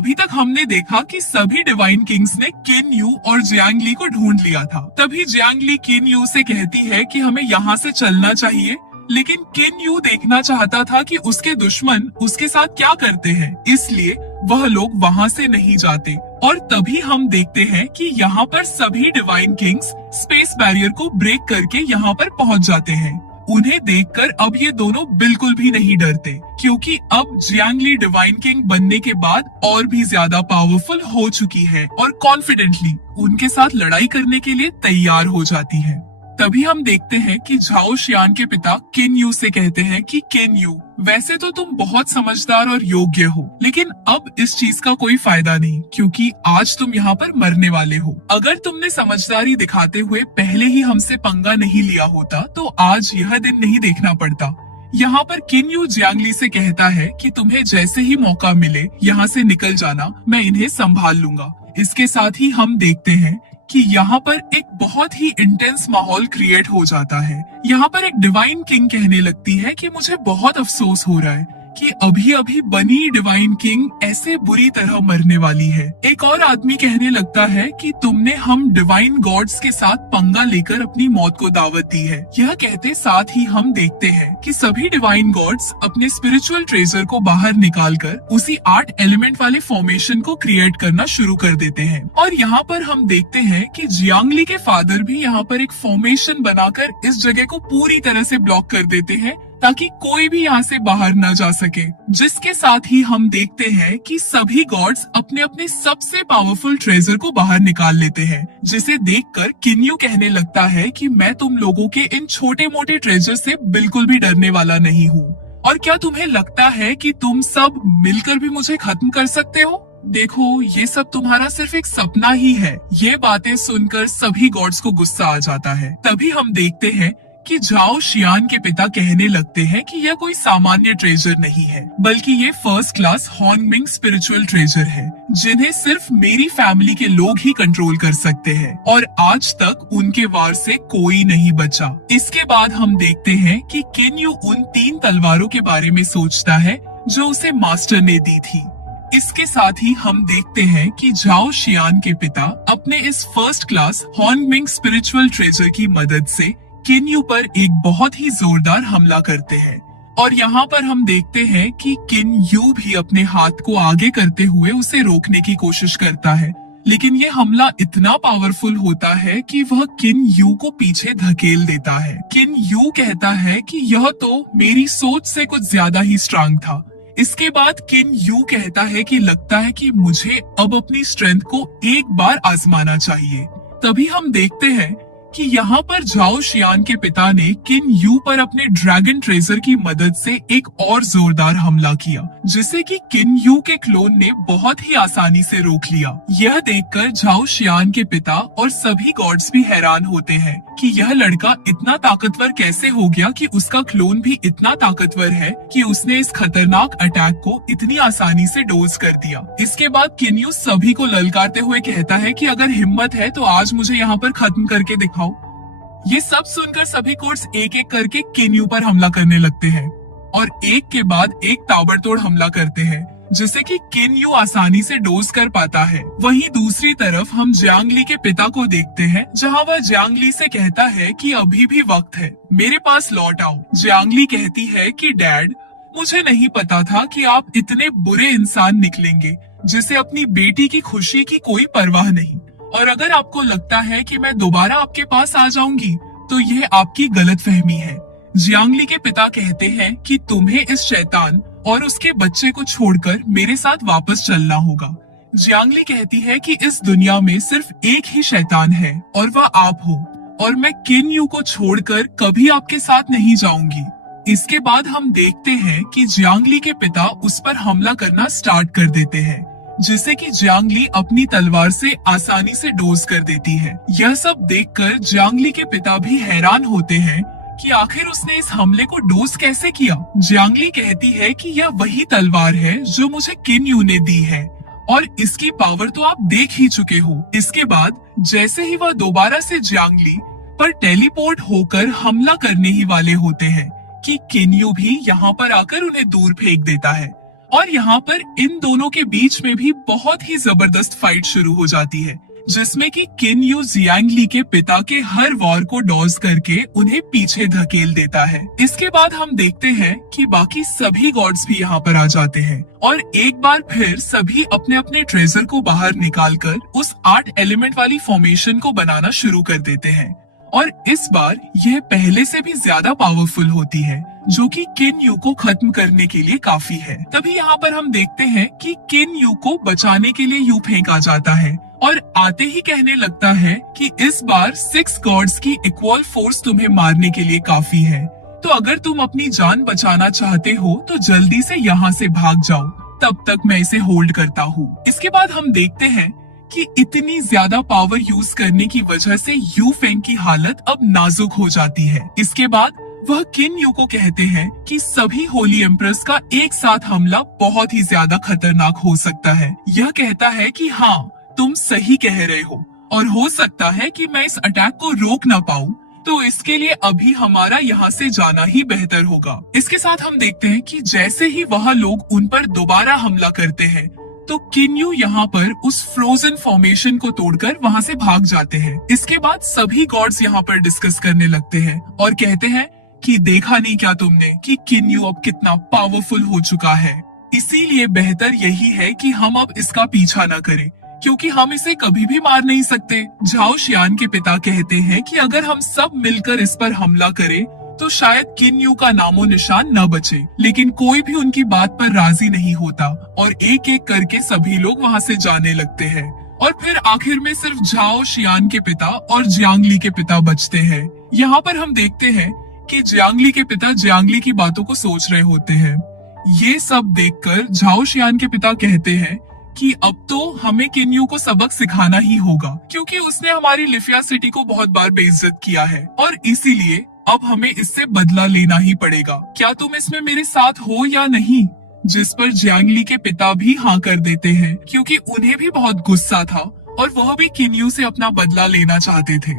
अभी तक हमने देखा कि सभी डिवाइन किंग्स ने किन यू और जियांग ली को ढूंढ लिया था। तभी जियांग ली किन यू से कहती है कि हमें यहाँ से चलना चाहिए, लेकिन किन यू देखना चाहता था कि उसके दुश्मन उसके साथ क्या करते हैं, इसलिए वह लोग वहाँ से नहीं जाते। और तभी हम देखते हैं कि यहाँ पर सभी डिवाइन किंग्स स्पेस बैरियर को ब्रेक करके यहाँ पर पहुँच जाते हैं। उन्हें देखकर अब ये दोनों बिल्कुल भी नहीं डरते, क्योंकि अब जियांग ली डिवाइन किंग बनने के बाद और भी ज्यादा पावरफुल हो चुकी है और कॉन्फिडेंटली उनके साथ लड़ाई करने के लिए तैयार हो जाती है। तभी हम देखते हैं कि झाओ शियान के पिता किन यू से कहते हैं कि किन यू, वैसे तो तुम बहुत समझदार और योग्य हो, लेकिन अब इस चीज का कोई फायदा नहीं, क्योंकि आज तुम यहाँ पर मरने वाले हो। अगर तुमने समझदारी दिखाते हुए पहले ही हमसे पंगा नहीं लिया होता तो आज यह दिन नहीं देखना पड़ता। यहाँ पर किन यू जियांग ली से कहता है कि तुम्हें जैसे ही मौका मिले यहाँ से निकल जाना, मैं इन्हें संभाल लूंगा। इसके साथ ही हम देखते हैं कि यहाँ पर एक बहुत ही इंटेंस माहौल क्रिएट हो जाता है। यहाँ पर एक डिवाइन किंग कहने लगती है कि मुझे बहुत अफसोस हो रहा है कि अभी अभी बनी डिवाइन किंग ऐसे बुरी तरह मरने वाली है। एक और आदमी कहने लगता है कि तुमने हम डिवाइन गॉड्स के साथ पंगा लेकर अपनी मौत को दावत दी है। यह कहते साथ ही हम देखते हैं कि सभी डिवाइन गॉड्स अपने स्पिरिचुअल ट्रेजर को बाहर निकालकर उसी 8 एलिमेंट वाले फॉर्मेशन को क्रिएट करना शुरू कर देते हैं। और यहाँ पर हम देखते हैं कि जियांग ली के फादर भी यहाँ पर एक फॉर्मेशन बनाकर इस जगह को पूरी तरह से ब्लॉक कर देते हैं, ताकि कोई भी यहाँ से बाहर न जा सके। जिसके साथ ही हम देखते हैं कि सभी गॉड्स अपने अपने सबसे पावरफुल ट्रेजर को बाहर निकाल लेते हैं, जिसे देखकर किन यू कहने लगता है कि मैं तुम लोगों के इन छोटे मोटे ट्रेजर से बिल्कुल भी डरने वाला नहीं हूँ। और क्या तुम्हें लगता है कि तुम सब मिलकर भी मुझे खत्म कर सकते हो? देखो, ये सब तुम्हारा सिर्फ एक सपना ही है। ये बातें सुनकर सभी गॉड्स को गुस्सा आ जाता है। तभी हम देखते हैं कि झाओ शियान के पिता कहने लगते हैं कि यह कोई सामान्य ट्रेजर नहीं है, बल्कि ये first class hornbill spiritual treasure है, जिन्हें सिर्फ मेरी फैमिली के लोग ही कंट्रोल कर सकते हैं, और आज तक उनके वार से कोई नहीं बचा। इसके बाद हम देखते हैं कि किन यू उन 3 तलवारों के बारे में सोचता है जो उसे मास्टर ने दी थी। इसके साथ ही हम देखते हैं कि झाओ शियान के पिता अपने इस first class hornbill spiritual treasure की मदद से किन यू पर एक बहुत ही जोरदार हमला करते हैं। और यहाँ पर हम देखते हैं कि किन यू भी अपने हाथ को आगे करते हुए उसे रोकने की कोशिश करता है, लेकिन ये हमला इतना पावरफुल होता है कि वह किन यू को पीछे धकेल देता है। किन यू कहता है कि यह तो मेरी सोच से कुछ ज्यादा ही स्ट्रांग था। इसके बाद किन यू कहता है कि लगता है कि मुझे अब अपनी स्ट्रेंथ को एक बार आजमाना चाहिए। तभी हम देखते हैं कि यहाँ पर झाओ शियान के पिता ने किन यू पर अपने ड्रैगन ट्रेजर की मदद से एक और जोरदार हमला किया, जिसे कि किन यू के क्लोन ने बहुत ही आसानी से रोक लिया। यह देखकर झाओ शियान के पिता और सभी गॉड्स भी हैरान होते हैं कि यह लड़का इतना ताकतवर कैसे हो गया कि उसका क्लोन भी इतना ताकतवर है कि उसने इस खतरनाक अटैक को इतनी आसानी से डोज कर दिया। इसके बाद किन यू सभी को ललकारते हुए कहता है कि अगर हिम्मत है तो आज मुझे यहाँ पर खत्म करके दिखाओ। ये सब सुनकर सभी कोर्स एक एक करके किन यू पर हमला करने लगते हैं और एक के बाद एक ताबड़तोड़ हमला करते हैं, जिसे कि किन यू आसानी से डोज कर पाता है। वहीं दूसरी तरफ हम जियांग ली के पिता को देखते हैं, जहां वह जियांग ली से कहता है कि अभी भी वक्त है, मेरे पास लौट आओ। जियांग ली कहती है कि डैड, मुझे नहीं पता था कि आप इतने बुरे इंसान निकलेंगे, जिसे अपनी बेटी की खुशी की कोई परवाह नहीं। और अगर आपको लगता है कि मैं दोबारा आपके पास आ जाऊंगी तो यह आपकी गलतफहमी है। जियांग ली के पिता कहते हैं कि तुम्हें इस शैतान और उसके बच्चे को छोड़कर मेरे साथ वापस चलना होगा। जियांग ली कहती है कि इस दुनिया में सिर्फ एक ही शैतान है और वह आप हो, और मैं किन यू को छोड़कर कभी आपके साथ नहीं जाऊंगी। इसके बाद हम देखते हैं कि जियांग ली के पिता उस पर हमला करना स्टार्ट कर देते हैं, जिसे कि जियांग ली अपनी तलवार से आसानी से डोज कर देती है। यह सब देखकर जियांग ली के पिता भी हैरान होते हैं कि आखिर उसने इस हमले को डोज कैसे किया। जियांग ली कहती है कि यह वही तलवार है जो मुझे किन यू ने दी है, और इसकी पावर तो आप देख ही चुके हो। इसके बाद जैसे ही वह दोबारा से जियांग ली पर टेलीपोर्ट होकर हमला करने ही वाले होते हैं कि किन यू भी यहाँ पर आकर उन्हें दूर फेंक देता है। और यहाँ पर इन दोनों के बीच में भी बहुत ही जबरदस्त फाइट शुरू हो जाती है, जिसमें कि किन यू जियांग ली के पिता के हर वॉर को डॉज करके उन्हें पीछे धकेल देता है। इसके बाद हम देखते हैं कि बाकी सभी गॉड्स भी यहाँ पर आ जाते हैं और एक बार फिर सभी अपने अपने ट्रेजर को बाहर निकालकर उस 8 एलिमेंट वाली फॉर्मेशन को बनाना शुरू कर देते हैं और इस बार यह पहले से भी ज्यादा पावरफुल होती है, जो कि किन यू को खत्म करने के लिए काफी है। तभी यहाँ पर हम देखते हैं कि किन यू को बचाने के लिए यू फेंक आ जाता है और आते ही कहने लगता है कि इस बार 6 गॉड्स की इक्वल फोर्स तुम्हें मारने के लिए काफी है, तो अगर तुम अपनी जान बचाना चाहते हो तो जल्दी से यहाँ से भाग जाओ, तब तक मैं इसे होल्ड करता हूँ। इसके बाद हम देखते हैं कि इतनी ज्यादा पावर यूज करने की वजह से यू फेंग की हालत अब नाजुक हो जाती है। इसके बाद वह किन यू को कहते हैं कि सभी होली एम्प्रेस का एक साथ हमला बहुत ही ज्यादा खतरनाक हो सकता है। यह कहता है कि हाँ, तुम सही कह रहे हो और हो सकता है कि मैं इस अटैक को रोक ना पाऊं, तो इसके लिए अभी हमारा यहाँ से जाना ही बेहतर होगा। इसके साथ हम देखते हैं कि जैसे ही वह लोग उन पर दोबारा हमला करते हैं तो किन यू यहाँ पर उस फ्रोजन फॉर्मेशन को तोड़कर वहाँ से भाग जाते हैं। इसके बाद सभी गॉड्स यहाँ पर डिस्कस करने लगते हैं और कहते हैं कि देखा नहीं क्या तुमने कि किन यू अब कितना पावरफुल हो चुका है, इसीलिए बेहतर यही है कि हम अब इसका पीछा न करें, क्योंकि हम इसे कभी भी मार नहीं सकते। झाओ शियान के पिता कहते हैं कि अगर हम सब मिलकर इस पर हमला करें तो शायद किन यू का नामो निशान न बचे, लेकिन कोई भी उनकी बात पर राजी नहीं होता और एक एक करके सभी लोग वहाँ से जाने लगते हैं और फिर आखिर में सिर्फ झाओ शियान के पिता और जियांगली के पिता बचते हैं। यहाँ पर हम देखते हैं कि जियांगली के पिता जियांगली की बातों को सोच रहे होते हैं। ये सब देखकर झाओ शियान के पिता कहते हैं कि अब तो हमें किन यू को सबक सिखाना ही होगा, क्योंकि उसने हमारी लिफिया सिटी को बहुत बार बेइज्जत किया है और इसीलिए अब हमें इससे बदला लेना ही पड़ेगा। क्या तुम इसमें मेरे साथ हो या नहीं? जिस पर जियांगली के पिता भी हाँ कर देते हैं, क्योंकि उन्हें भी बहुत गुस्सा था और वह भी किन यू से अपना बदला लेना चाहते थे।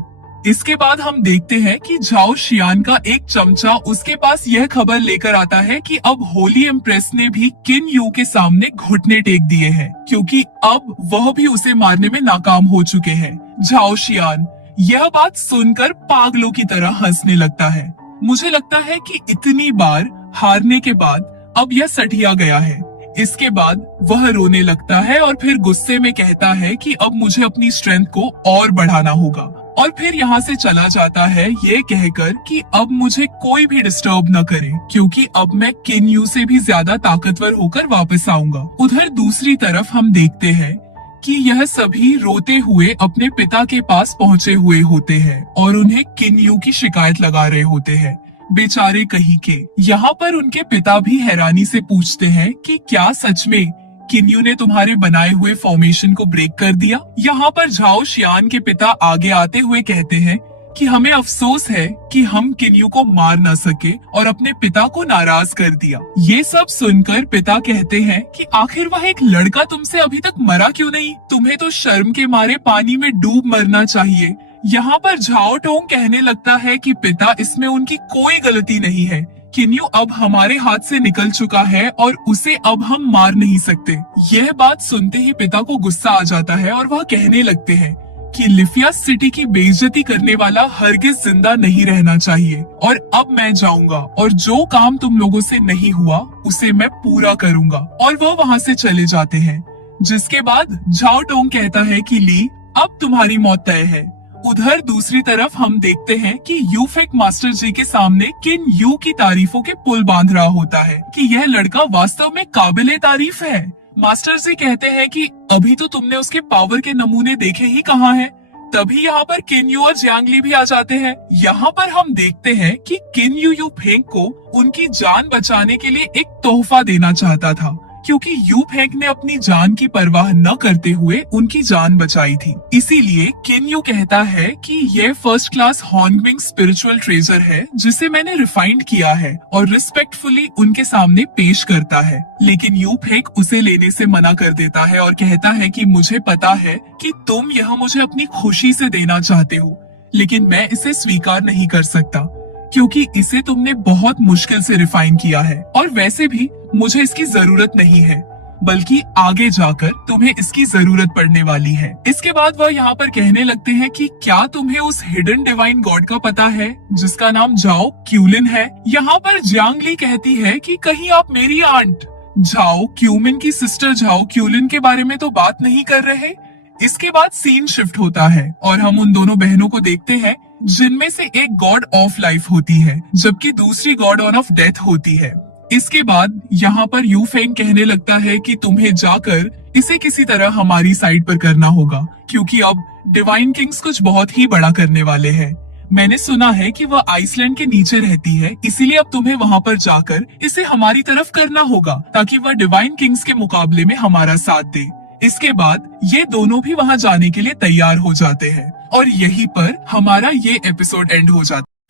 इसके बाद हम देखते हैं कि झाओ शियान का एक चमचा उसके पास यह खबर लेकर आता है कि अब होली एम्प्रेस ने भी किन यू के सामने घुटने टेक दिए हैं, क्योंकि अब वह भी उसे मारने में नाकाम हो चुके हैं। झाओ शियान यह बात सुनकर पागलों की तरह हंसने लगता है। मुझे लगता है कि इतनी बार हारने के बाद अब यह सठिया गया है। इसके बाद वह रोने लगता है और फिर गुस्से में कहता है कि अब मुझे अपनी स्ट्रेंथ को और बढ़ाना होगा और फिर यहाँ से चला जाता है ये कहकर कि अब मुझे कोई भी डिस्टर्ब न करे, क्योंकि अब मैं किन यू से भी ज्यादा ताकतवर होकर वापस आऊंगा। उधर दूसरी तरफ हम देखते हैं कि यह सभी रोते हुए अपने पिता के पास पहुँचे हुए होते हैं और उन्हें किन यू की शिकायत लगा रहे होते हैं। बेचारे कहीं के। यहाँ पर उनके पिता भी हैरानी से पूछते हैं कि क्या सच में किन यू ने तुम्हारे बनाए हुए फॉर्मेशन को ब्रेक कर दिया? यहाँ पर झाओ शियान के पिता आगे आते हुए कहते हैं कि हमें अफसोस है कि हम किन यू को मार न सके और अपने पिता को नाराज कर दिया। ये सब सुनकर पिता कहते हैं कि आखिर वह एक लड़का तुमसे अभी तक मरा क्यों नहीं? तुम्हें तो शर्म के मारे पानी में डूब मरना चाहिए। यहाँ पर झाओ टोंग कहने लगता है कि पिता, इसमें उनकी कोई गलती नहीं है। किन यू अब हमारे हाथ से निकल चुका है और उसे अब हम मार नहीं सकते। यह बात सुनते ही पिता को गुस्सा आ जाता है और वह कहने लगते हैं कि लिफिया सिटी की बेइज्जती करने वाला हरगिज जिंदा नहीं रहना चाहिए और अब मैं जाऊंगा और जो काम तुम लोगों से नहीं हुआ उसे मैं पूरा करूंगा। और वह वहाँ से चले जाते हैं, जिसके बाद झाओ टोंग कहता है कि ली, अब तुम्हारी मौत तय है। उधर दूसरी तरफ हम देखते हैं कि यूफेक मास्टर जी के सामने किन यू की तारीफों के पुल बांध रहा होता है कि यह लड़का वास्तव में काबिले तारीफ है। मास्टर जी कहते हैं कि अभी तो तुमने उसके पावर के नमूने देखे ही कहाँ हैं। तभी यहाँ पर किन यू और जियांगली भी आ जाते हैं। यहाँ पर हम देखते हैं कि किन यू यू फेंग को उनकी जान बचाने के लिए एक तोहफा देना चाहता था, क्योंकि यू फेंग ने अपनी जान की परवाह न करते हुए उनकी जान बचाई थी। इसीलिए किन यू कहता है कि यह first class hornbill spiritual treasure है जिसे मैंने रिफाइंड किया है और रिस्पेक्टफुली उनके सामने पेश करता है। लेकिन यू फेंग उसे लेने से मना कर देता है और कहता है कि मुझे पता है कि तुम यह मुझे अपनी खुशी से देना चाहते हो, लेकिन मैं इसे स्वीकार नहीं कर सकता। क्योंकि इसे तुमने बहुत मुश्किल से रिफाइन किया है और वैसे भी मुझे इसकी जरूरत नहीं है, बल्कि आगे जाकर तुम्हें इसकी जरूरत पड़ने वाली है। इसके बाद वह यहाँ पर कहने लगते हैं कि क्या तुम्हें उस हिडन डिवाइन गॉड का पता है जिसका नाम जाओ क्यूलिन है। यहाँ पर जियांग ली कहती है कि कहीं आप मेरी आंट झाओ क्यूमिन की सिस्टर झाओ क्यूलिन के बारे में तो बात नहीं कर रहे। इसके बाद सीन शिफ्ट होता है और हम उन दोनों बहनों को देखते हैं जिनमें से एक गॉड ऑफ लाइफ होती है जबकि दूसरी गॉड ऑफ डेथ होती है। इसके बाद यहाँ पर यू फेंग कहने लगता है कि तुम्हें जाकर इसे किसी तरह हमारी साइड पर करना होगा, क्योंकि अब डिवाइन किंग्स कुछ बहुत ही बड़ा करने वाले हैं। मैंने सुना है कि वह आइसलैंड के नीचे रहती है, इसीलिए अब तुम्हें वहाँ पर जाकर इसे हमारी तरफ करना होगा ताकि वह डिवाइन किंग्स के मुकाबले में हमारा साथ दे। इसके बाद ये दोनों भी वहाँ जाने के लिए तैयार हो जाते हैं और यहीं पर हमारा ये एपिसोड एंड हो जाता है।